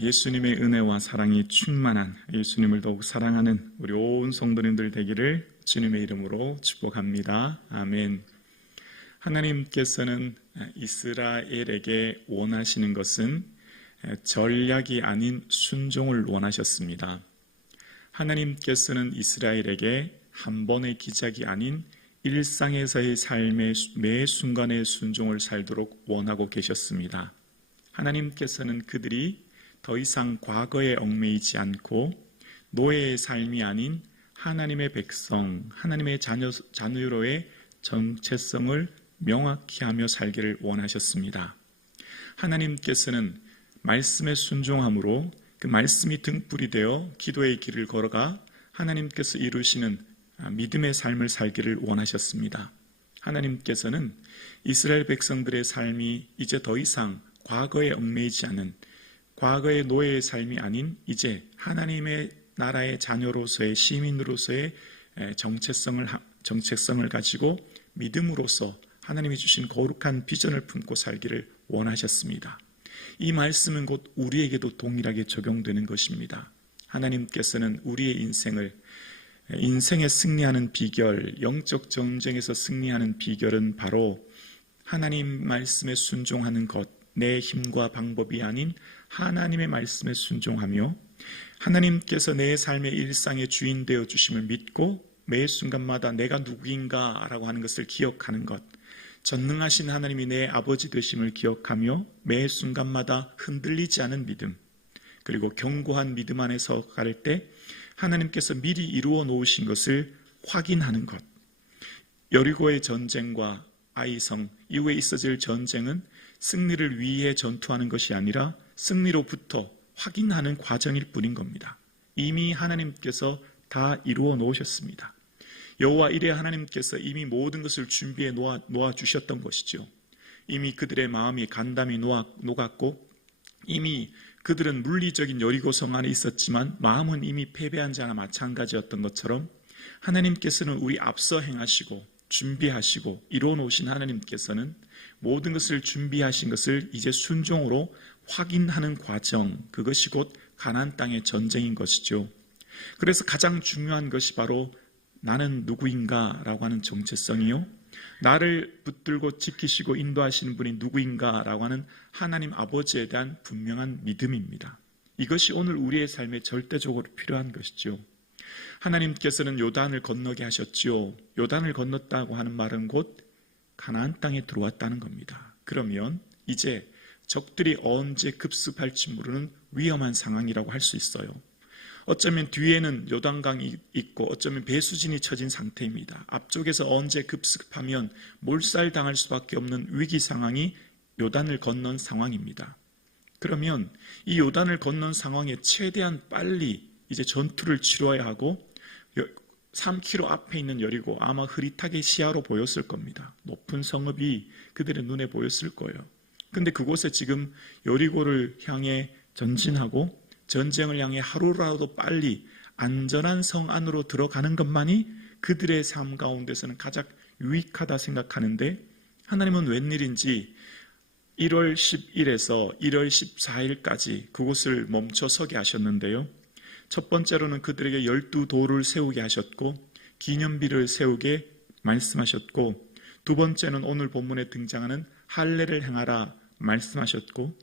예수님의 은혜와 사랑이 충만한 예수님을 더욱 사랑하는 우리 온 성도님들 되기를 주님의 이름으로 축복합니다. 아멘. 하나님께서는 이스라엘에게 원하시는 것은 전략이 아닌 순종을 원하셨습니다. 하나님께서는 이스라엘에게 한 번의 기적이 아닌 일상에서의 삶의 매 순간의 순종을 살도록 원하고 계셨습니다. 하나님께서는 그들이 더 이상 과거에 얽매이지 않고 노예의 삶이 아닌 하나님의 백성, 하나님의 자녀, 자녀로의 정체성을 명확히 하며 살기를 원하셨습니다. 하나님께서는 말씀에 순종함으로 그 말씀이 등불이 되어 기도의 길을 걸어가 하나님께서 이루시는 믿음의 삶을 살기를 원하셨습니다. 하나님께서는 이스라엘 백성들의 삶이 이제 더 이상 과거에 얽매이지 않은 과거의 노예의 삶이 아닌 이제 하나님의 나라의 자녀로서의 시민으로서의 정체성을 정체성을 가지고 믿음으로써 하나님이 주신 거룩한 비전을 품고 살기를 원하셨습니다. 이 말씀은 곧 우리에게도 동일하게 적용되는 것입니다. 하나님께서는 우리의 인생을 인생에 승리하는 비결, 영적 전쟁에서 승리하는 비결은 바로 하나님 말씀에 순종하는 것, 내 힘과 방법이 아닌 하나님의 말씀에 순종하며 하나님께서 내 삶의 일상의 주인 되어 주심을 믿고 매 순간마다 내가 누구인가라고 하는 것을 기억하는 것. 전능하신 하나님이 내 아버지 되심을 기억하며 매 순간마다 흔들리지 않은 믿음. 그리고 견고한 믿음 안에서 갈 때 하나님께서 미리 이루어 놓으신 것을 확인하는 것. 여리고의 전쟁과 아이성 이후에 있어질 전쟁은 승리를 위해 전투하는 것이 아니라 승리로부터 확인하는 과정일 뿐인 겁니다. 이미 하나님께서 다 이루어 놓으셨습니다. 여호와 이래 하나님께서 이미 모든 것을 준비해 놓아, 놓아 주셨던 것이죠. 이미 그들의 마음이 간담이 놓아, 녹았고 이미 그들은 물리적인 여리고성 안에 있었지만 마음은 이미 패배한 자나 마찬가지였던 것처럼 하나님께서는 우리 앞서 행하시고 준비하시고 이루어 놓으신 하나님께서는 모든 것을 준비하신 것을 이제 순종으로 확인하는 과정, 그것이 곧 가난 땅의 전쟁인 것이죠. 그래서 가장 중요한 것이 바로 나는 누구인가라고 하는 정체성이요. 나를 붙들고 지키시고 인도하시는 분이 누구인가라고 하는 하나님 아버지에 대한 분명한 믿음입니다. 이것이 오늘 우리의 삶에 절대적으로 필요한 것이죠. 하나님께서는 요단을 건너게 하셨지요. 요단을 건넜다고 하는 말은 곧 가나안 땅에 들어왔다는 겁니다. 그러면 이제 적들이 언제 급습할지 모르는 위험한 상황이라고 할 수 있어요. 어쩌면 뒤에는 요단강이 있고 어쩌면 배수진이 쳐진 상태입니다. 앞쪽에서 언제 급습하면 몰살당할 수밖에 없는 위기 상황이 요단을 건넌 상황입니다. 그러면 이 요단을 건넌 상황에 최대한 빨리 이제 전투를 치러야 하고 3km 앞에 있는 여리고 아마 흐릿하게 시야로 보였을 겁니다. 높은 성읍이 그들의 눈에 보였을 거예요. 근데 그곳에 지금 여리고를 향해 전진하고 전쟁을 향해 하루라도 빨리 안전한 성 안으로 들어가는 것만이 그들의 삶 가운데서는 가장 유익하다 생각하는데 하나님은 웬일인지 1월 10일에서 1월 14일까지 그곳을 멈춰 서게 하셨는데요. 첫 번째로는 그들에게 열두 도를 세우게 하셨고 기념비를 세우게 말씀하셨고 두 번째는 오늘 본문에 등장하는 할례를 행하라 말씀하셨고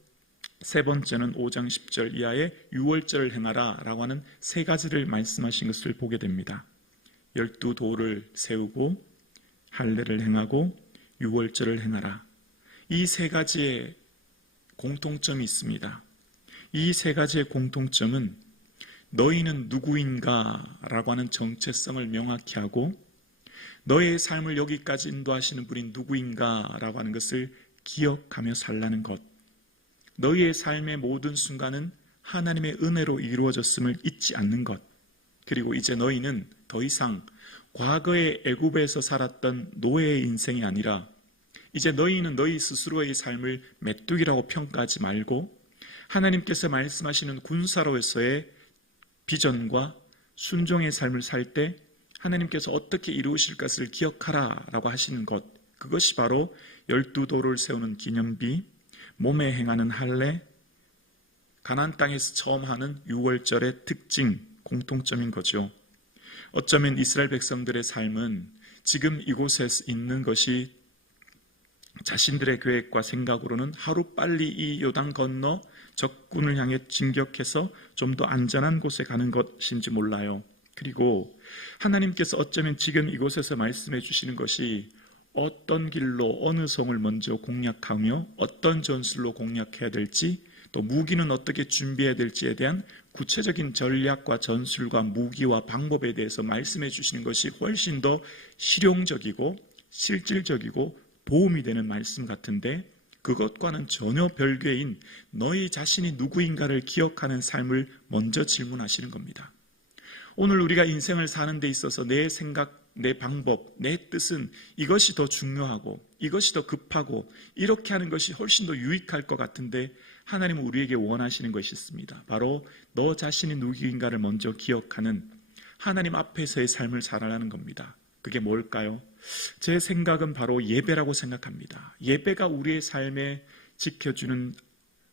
세 번째는 5장 10절 이하의 유월절을 행하라 라고 하는 세 가지를 말씀하신 것을 보게 됩니다. 열두 도를 세우고 할례를 행하고 유월절을 행하라. 이 세 가지의 공통점이 있습니다. 이 세 가지의 공통점은 너희는 누구인가? 라고 하는 정체성을 명확히 하고 너의 삶을 여기까지 인도하시는 분이 누구인가? 라고 하는 것을 기억하며 살라는 것. 너희의 삶의 모든 순간은 하나님의 은혜로 이루어졌음을 잊지 않는 것. 그리고 이제 너희는 더 이상 과거의 애굽에서 살았던 노예의 인생이 아니라 이제 너희는 너희 스스로의 삶을 메뚜기라고 평가하지 말고 하나님께서 말씀하시는 군사로에서의 비전과 순종의 삶을 살 때 하나님께서 어떻게 이루실 것을 기억하라라고 하시는 것 그것이 바로 열두 도를 세우는 기념비, 몸에 행하는 할례, 가나안 땅에서 처음 하는 6월절의 특징, 공통점인 거죠. 어쩌면 이스라엘 백성들의 삶은 지금 이곳에 있는 것이 자신들의 계획과 생각으로는 하루 빨리 이 요단 건너 적군을 향해 진격해서 좀 더 안전한 곳에 가는 것인지 몰라요. 그리고 하나님께서 어쩌면 지금 이곳에서 말씀해 주시는 것이 어떤 길로 어느 성을 먼저 공략하며 어떤 전술로 공략해야 될지 또 무기는 어떻게 준비해야 될지에 대한 구체적인 전략과 전술과 무기와 방법에 대해서 말씀해 주시는 것이 훨씬 더 실용적이고 실질적이고 도움이 되는 말씀 같은데 그것과는 전혀 별개인 너희 자신이 누구인가를 기억하는 삶을 먼저 질문하시는 겁니다. 오늘 우리가 인생을 사는 데 있어서 내 생각, 내 방법, 내 뜻은 이것이 더 중요하고 이것이 더 급하고 이렇게 하는 것이 훨씬 더 유익할 것 같은데 하나님은 우리에게 원하시는 것이 있습니다. 바로 너 자신이 누구인가를 먼저 기억하는 하나님 앞에서의 삶을 살아가는 겁니다. 그게 뭘까요? 제 생각은 바로 예배라고 생각합니다. 예배가 우리의 삶에 지켜주는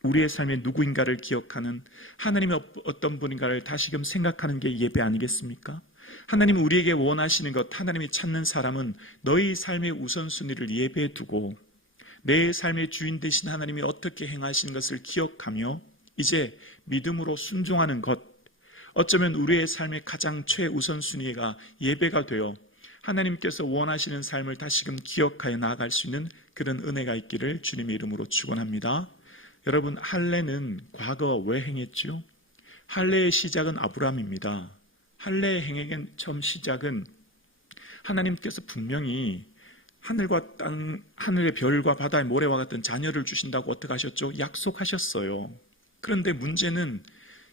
우리의 삶의 누구인가를 기억하는 하나님의 어떤 분인가를 다시금 생각하는 게 예배 아니겠습니까? 하나님 우리에게 원하시는 것, 하나님이 찾는 사람은 너희 삶의 우선순위를 예배에 두고 내 삶의 주인 되신 하나님이 어떻게 행하시는 것을 기억하며 이제 믿음으로 순종하는 것, 어쩌면 우리의 삶의 가장 최우선순위가 예배가 되어 하나님께서 원하시는 삶을 다시금 기억하여 나아갈 수 있는 그런 은혜가 있기를 주님의 이름으로 축원합니다. 여러분 할례는 과거 왜 행했지요? 할례의 시작은 아브라함입니다. 할례의 행액의 처음 시작은 하나님께서 분명히 하늘과 땅, 하늘의 별과 바다의 모래와 같은 자녀를 주신다고 어떻게 하셨죠? 약속하셨어요. 그런데 문제는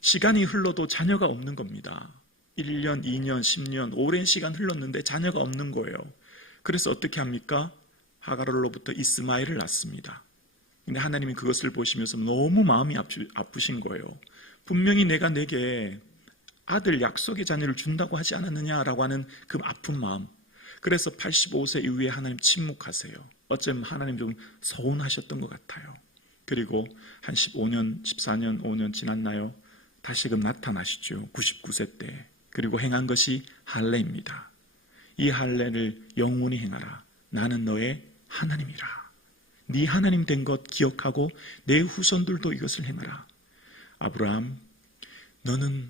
시간이 흘러도 자녀가 없는 겁니다. 1년, 2년, 10년, 오랜 시간 흘렀는데 자녀가 없는 거예요. 그래서 어떻게 합니까? 하가를로부터 이스마엘을 낳습니다. 근데 하나님이 그것을 보시면서 너무 마음이 아프신 거예요. 분명히 내가 내게 아들 약속의 자녀를 준다고 하지 않았느냐라고 하는 그 아픈 마음. 그래서 85세 이후에 하나님 침묵하세요. 어쩌면 하나님 좀 서운하셨던 것 같아요. 그리고 한 15년, 14년, 5년 지났나요? 다시금 나타나시죠. 99세 때. 그리고 행한 것이 할례입니다. 이 할례를 영원히 행하라. 나는 너의 하나님이라. 네 하나님 된 것 기억하고 내 후손들도 이것을 행하라. 아브라함, 너는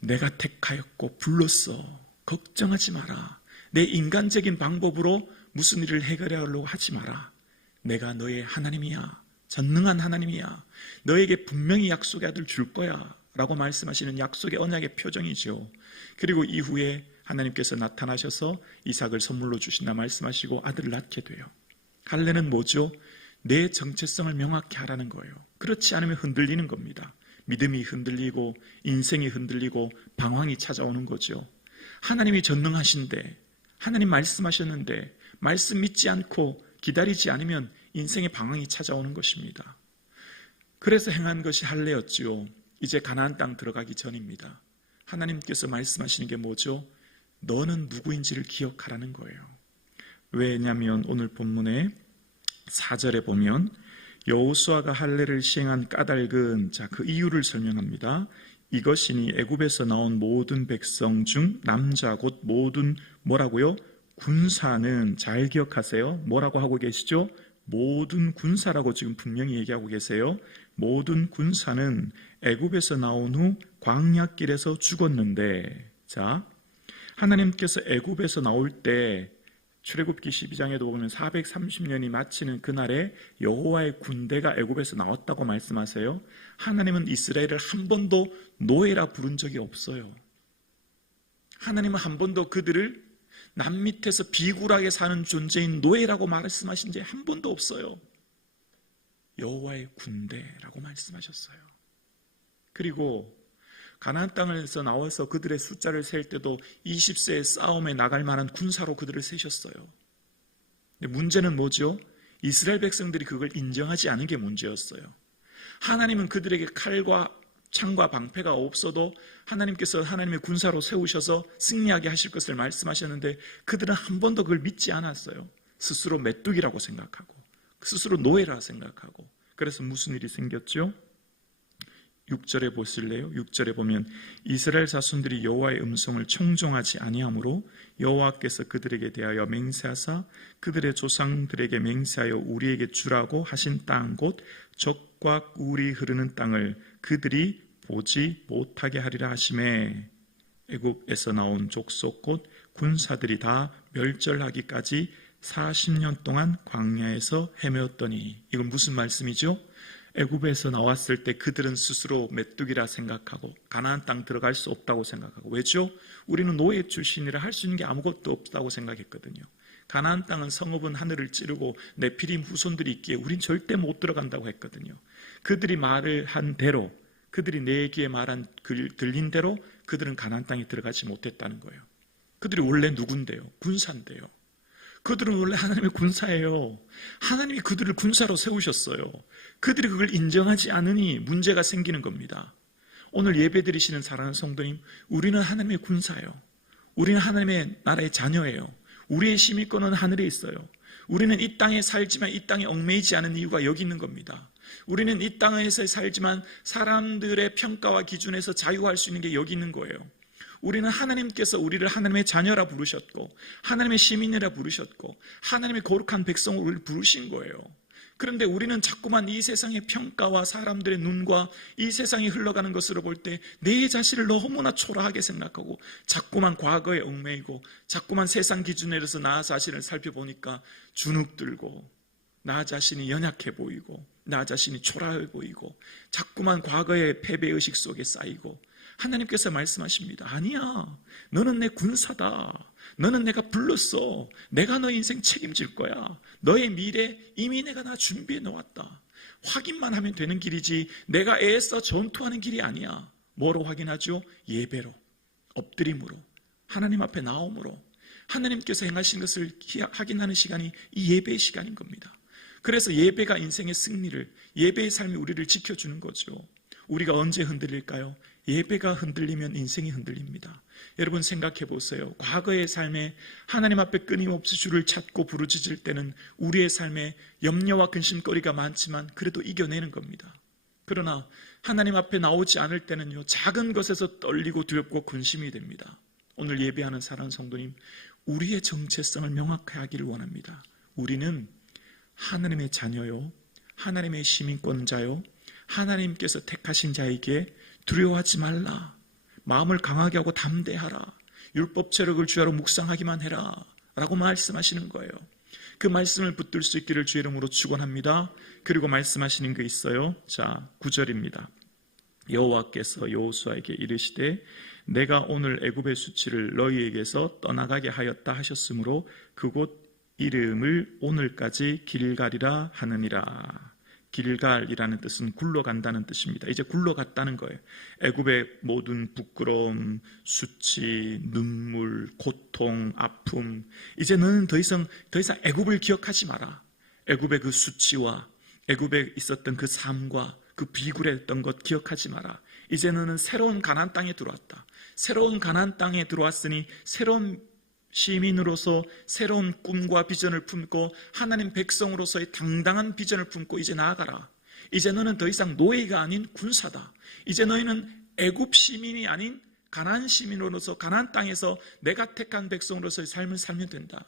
내가 택하였고 불렀어. 걱정하지 마라. 내 인간적인 방법으로 무슨 일을 해결하려고 하지 마라. 내가 너의 하나님이야. 전능한 하나님이야. 너에게 분명히 약속의 아들 줄 거야. 라고 말씀하시는 약속의 언약의 표정이죠. 그리고 이후에 하나님께서 나타나셔서 이삭을 선물로 주신다 말씀하시고 아들을 낳게 돼요. 할례는 뭐죠? 내 정체성을 명확히 하라는 거예요. 그렇지 않으면 흔들리는 겁니다. 믿음이 흔들리고 인생이 흔들리고 방황이 찾아오는 거죠. 하나님이 전능하신데 하나님 말씀하셨는데 말씀 믿지 않고 기다리지 않으면 인생의 방황이 찾아오는 것입니다. 그래서 행한 것이 할례였지요. 이제 가나안 땅 들어가기 전입니다. 하나님께서 말씀하시는 게 뭐죠? 너는 누구인지를 기억하라는 거예요. 왜냐하면 오늘 본문에 4절에 보면 여호수아가 할례를 시행한 까닭은 자 그 이유를 설명합니다. 이것이니 애굽에서 나온 모든 백성 중 남자 곧 모든 뭐라고요? 군사는 잘 기억하세요. 뭐라고 하고 계시죠? 모든 군사라고 지금 분명히 얘기하고 계세요. 모든 군사는 애굽에서 나온 후 광야길에서 죽었는데 자 하나님께서 애굽에서 나올 때 출애굽기 12장에도 보면 430년이 마치는 그날에 여호와의 군대가 애굽에서 나왔다고 말씀하세요. 하나님은 이스라엘을 한 번도 노예라 부른 적이 없어요. 하나님은 한 번도 그들을 남 밑에서 비굴하게 사는 존재인 노예라고 말씀하신 적한 번도 없어요. 여호와의 군대라고 말씀하셨어요. 그리고 가나안 땅에서 나와서 그들의 숫자를 셀 때도 20세의 싸움에 나갈 만한 군사로 그들을 세셨어요. 근데 문제는 뭐죠? 이스라엘 백성들이 그걸 인정하지 않은 게 문제였어요. 하나님은 그들에게 칼과 창과 방패가 없어도 하나님께서 하나님의 군사로 세우셔서 승리하게 하실 것을 말씀하셨는데 그들은 한 번도 그걸 믿지 않았어요. 스스로 메뚜기라고 생각하고 스스로 노예라 생각하고 그래서 무슨 일이 생겼죠? 6절에 보실래요? 6절에 보면 이스라엘 자손들이 여호와의 음성을 청종하지 아니하므로 여호와께서 그들에게 대하여 맹세하사 그들의 조상들에게 맹세하여 우리에게 주라고 하신 땅 곧 적과 꿀이 흐르는 땅을 그들이 보지 못하게 하리라 하심에 애굽에서 나온 족속 곧 군사들이 다 멸절하기까지 40년 동안 광야에서 헤매었더니 이건 무슨 말씀이죠? 애굽에서 나왔을 때 그들은 스스로 메뚜기라 생각하고 가나안 땅 들어갈 수 없다고 생각하고 왜죠? 우리는 노예 출신이라 할 수 있는 게 아무것도 없다고 생각했거든요. 가나안 땅은 성읍은 하늘을 찌르고 네피림 후손들이 있기에 우린 절대 못 들어간다고 했거든요. 그들이 말을 한 대로 그들이 내 귀에 말한 글 들린 대로 그들은 가나안 땅에 들어가지 못했다는 거예요. 그들이 원래 누군데요? 군사인데요. 그들은 원래 하나님의 군사예요. 하나님이 그들을 군사로 세우셨어요. 그들이 그걸 인정하지 않으니 문제가 생기는 겁니다. 오늘 예배 드리시는 사랑하는 성도님, 우리는 하나님의 군사예요. 우리는 하나님의 나라의 자녀예요. 우리의 시민권은 하늘에 있어요. 우리는 이 땅에 살지만 이 땅에 얽매이지 않은 이유가 여기 있는 겁니다. 우리는 이 땅에서 살지만 사람들의 평가와 기준에서 자유할 수 있는 게 여기 있는 거예요. 우리는 하나님께서 우리를 하나님의 자녀라 부르셨고 하나님의 시민이라 부르셨고 하나님의 거룩한 백성으로 우리를 부르신 거예요. 그런데 우리는 자꾸만 이 세상의 평가와 사람들의 눈과 이 세상이 흘러가는 것으로 볼 때 내 자신을 너무나 초라하게 생각하고 자꾸만 과거에 얽매이고 자꾸만 세상 기준에서 나 자신을 살펴보니까 주눅 들고 나 자신이 연약해 보이고 나 자신이 초라해 보이고 자꾸만 과거의 패배의식 속에 쌓이고 하나님께서 말씀하십니다. 아니야. 너는 내 군사다. 너는 내가 불렀어. 내가 너 인생 책임질 거야. 너의 미래 이미 내가 다 준비해 놓았다. 확인만 하면 되는 길이지 내가 애써 전투하는 길이 아니야. 뭐로 확인하죠? 예배로. 엎드림으로. 하나님 앞에 나옴으로. 하나님께서 행하신 것을 확인하는 시간이 이 예배의 시간인 겁니다. 그래서 예배가 인생의 승리를, 예배의 삶이 우리를 지켜주는 거죠. 우리가 언제 흔들릴까요? 예배가 흔들리면 인생이 흔들립니다. 여러분 생각해 보세요. 과거의 삶에 하나님 앞에 끊임없이 주를 찾고 부르짖을 때는 우리의 삶에 염려와 근심거리가 많지만 그래도 이겨내는 겁니다. 그러나 하나님 앞에 나오지 않을 때는요, 작은 것에서 떨리고 두렵고 근심이 됩니다. 오늘 예배하는 사랑 성도님, 우리의 정체성을 명확하게 하기를 원합니다. 우리는 하나님의 자녀요, 하나님의 시민권자요, 하나님께서 택하신 자에게 두려워하지 말라. 마음을 강하게 하고 담대하라. 율법 체력을 주야로 묵상하기만 해라. 라고 말씀하시는 거예요. 그 말씀을 붙들 수 있기를 주의 이름으로 축원합니다. 그리고 말씀하시는 게 있어요. 자, 9절입니다. 여호와께서 여호수아에게 이르시되 내가 오늘 애굽의 수치를 너희에게서 떠나가게 하였다 하셨으므로 그곳 이름을 오늘까지 길갈이라 하느니라. 길갈이라는 뜻은 굴러간다는 뜻입니다. 이제 굴러갔다는 거예요. 애굽의 모든 부끄러움, 수치, 눈물, 고통, 아픔. 이제 너는 더 이상 더 이상 애굽을 기억하지 마라. 애굽의 그 수치와 애굽에 있었던 그 삶과 그 비굴했던 것 기억하지 마라. 이제 너는 새로운 가나안 땅에 들어왔다. 새로운 가나안 땅에 들어왔으니 새로운 시민으로서 새로운 꿈과 비전을 품고 하나님 백성으로서의 당당한 비전을 품고 이제 나아가라. 이제 너는 더 이상 노예가 아닌 군사다. 이제 너희는 애굽 시민이 아닌 가나안 시민으로서 가나안 땅에서 내가 택한 백성으로서의 삶을 살면 된다.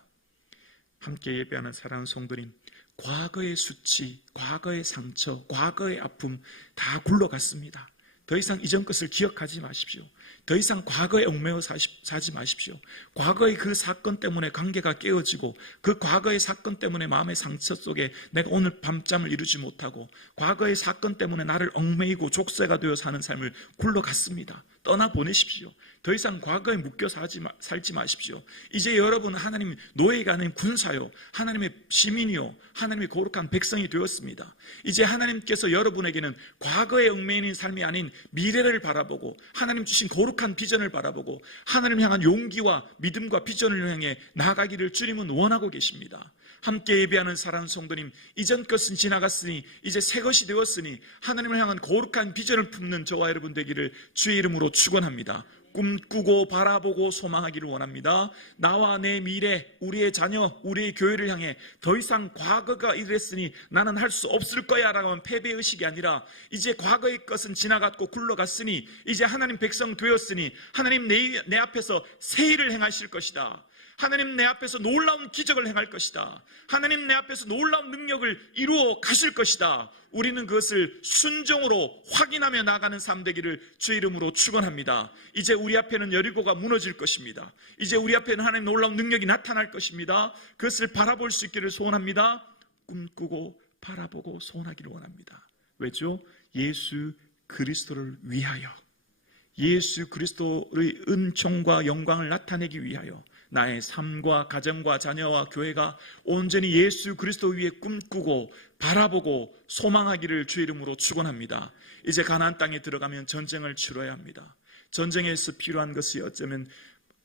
함께 예배하는 사랑하는 성도님, 과거의 수치, 과거의 상처, 과거의 아픔 다 굴러갔습니다. 더 이상 이전 것을 기억하지 마십시오. 더 이상 과거에 얽매여 사지 마십시오. 과거의 그 사건 때문에 관계가 깨어지고 그 과거의 사건 때문에 마음의 상처 속에 내가 오늘 밤잠을 이루지 못하고 과거의 사건 때문에 나를 얽매이고 족쇄가 되어 사는 삶을 굴러갔습니다. 떠나 보내십시오. 더 이상 과거에 묶여 살지, 마십시오. 이제 여러분은 하나님 노예가 아닌 군사요, 하나님의 시민이요, 하나님의 거룩한 백성이 되었습니다. 이제 하나님께서 여러분에게는 과거에 얽매이는 삶이 아닌 미래를 바라보고 하나님 주신 거룩한 비전을 바라보고 하나님 향한 용기와 믿음과 비전을 향해 나아가기를 주님은 원하고 계십니다. 함께 예배하는 사랑하는 성도님, 이전 것은 지나갔으니 이제 새 것이 되었으니 하나님을 향한 거룩한 비전을 품는 저와 여러분 되기를 주의 이름으로 축원합니다. 꿈꾸고 바라보고 소망하기를 원합니다. 나와 내 미래, 우리의 자녀, 우리의 교회를 향해 더 이상 과거가 이랬으니 나는 할 수 없을 거야 라고 하면 패배의식이 아니라 이제 과거의 것은 지나갔고 굴러갔으니 이제 하나님 백성 되었으니 하나님 내, 내 앞에서 새 일을 행하실 것이다. 하나님 내 앞에서 놀라운 기적을 행할 것이다. 하나님 내 앞에서 놀라운 능력을 이루어 가실 것이다. 우리는 그것을 순종으로 확인하며 나가는 삶 되기를 주의 이름으로 축원합니다. 이제 우리 앞에는 여리고가 무너질 것입니다. 이제 우리 앞에는 하나님 놀라운 능력이 나타날 것입니다. 그것을 바라볼 수 있기를 소원합니다. 꿈꾸고 바라보고 소원하기를 원합니다. 왜죠? 예수 그리스도를 위하여 예수 그리스도의 은총과 영광을 나타내기 위하여 나의 삶과 가정과 자녀와 교회가 온전히 예수 그리스도 위에 꿈꾸고 바라보고 소망하기를 주 이름으로 축원합니다. 이제 가나안 땅에 들어가면 전쟁을 치러야 합니다. 전쟁에서 필요한 것이 어쩌면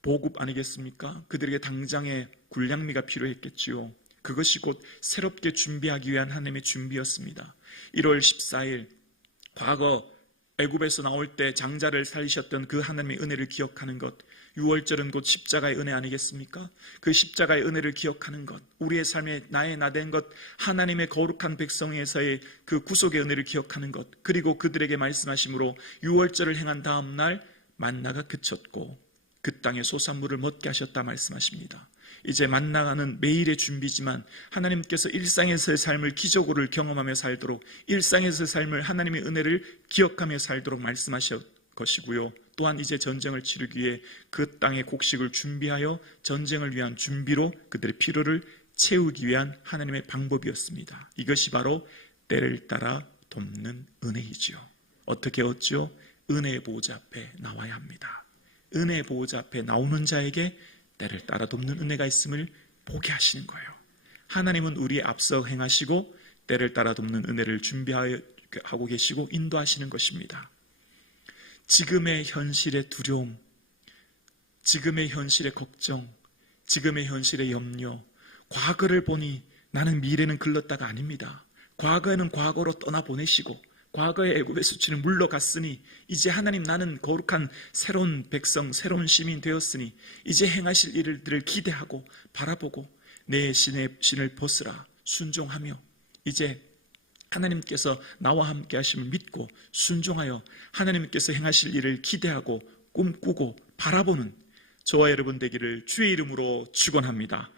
보급 아니겠습니까? 그들에게 당장의 군량미가 필요했겠지요. 그것이 곧 새롭게 준비하기 위한 하나님의 준비였습니다. 1월 14일 과거 애굽에서 나올 때 장자를 살리셨던 그 하나님의 은혜를 기억하는 것. 6월절은 곧 십자가의 은혜 아니겠습니까? 그 십자가의 은혜를 기억하는 것. 우리의 삶에 나의 나된 것. 하나님의 거룩한 백성에서의 그 구속의 은혜를 기억하는 것. 그리고 그들에게 말씀하심으로 6월절을 행한 다음 날 만나가 그쳤고 그 땅에 소산물을 먹게 하셨다 말씀하십니다. 이제 만나가는 매일의 준비지만 하나님께서 일상에서의 삶을 기적으로 경험하며 살도록 일상에서의 삶을 하나님의 은혜를 기억하며 살도록 말씀하셨 것이고요. 또한 이제 전쟁을 치르기 위해 그 땅의 곡식을 준비하여 전쟁을 위한 준비로 그들의 필요를 채우기 위한 하나님의 방법이었습니다. 이것이 바로 때를 따라 돕는 은혜이지요. 어떻게 얻죠? 은혜의 보호자 앞에 나와야 합니다. 은혜의 보호자 앞에 나오는 자에게 때를 따라 돕는 은혜가 있음을 보게 하시는 거예요. 하나님은 우리의 앞서 행하시고 때를 따라 돕는 은혜를 준비하고 계시고 인도하시는 것입니다. 지금의 현실의 두려움, 지금의 현실의 걱정, 지금의 현실의 염려, 과거를 보니 나는 미래는 글렀다가 아닙니다. 과거에는 과거로 떠나보내시고 과거의 애굽의 수치는 물러갔으니 이제 하나님 나는 거룩한 새로운 백성, 새로운 시민 되었으니 이제 행하실 일들을 기대하고 바라보고 내 신의 신을 벗으라 순종하며 이제 하나님께서 나와 함께 하심을 믿고 순종하여 하나님께서 행하실 일을 기대하고 꿈꾸고 바라보는 저와 여러분 되기를 주의 이름으로 축원합니다.